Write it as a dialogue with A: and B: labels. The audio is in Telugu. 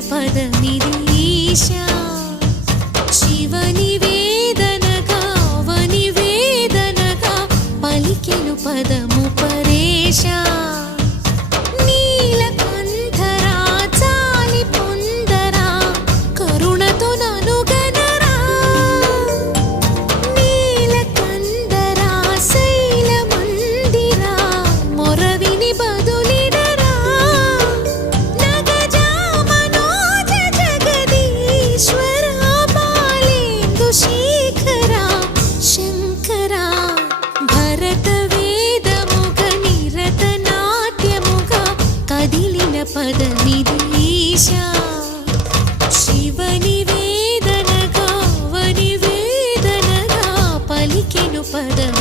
A: పదమిదీశా. శివని వేదనగా వని వేదనగా పలికెను పదము పరేశా. పదనిదేశా శివని వేదనగా వని వేదనగా పలికెను పదం.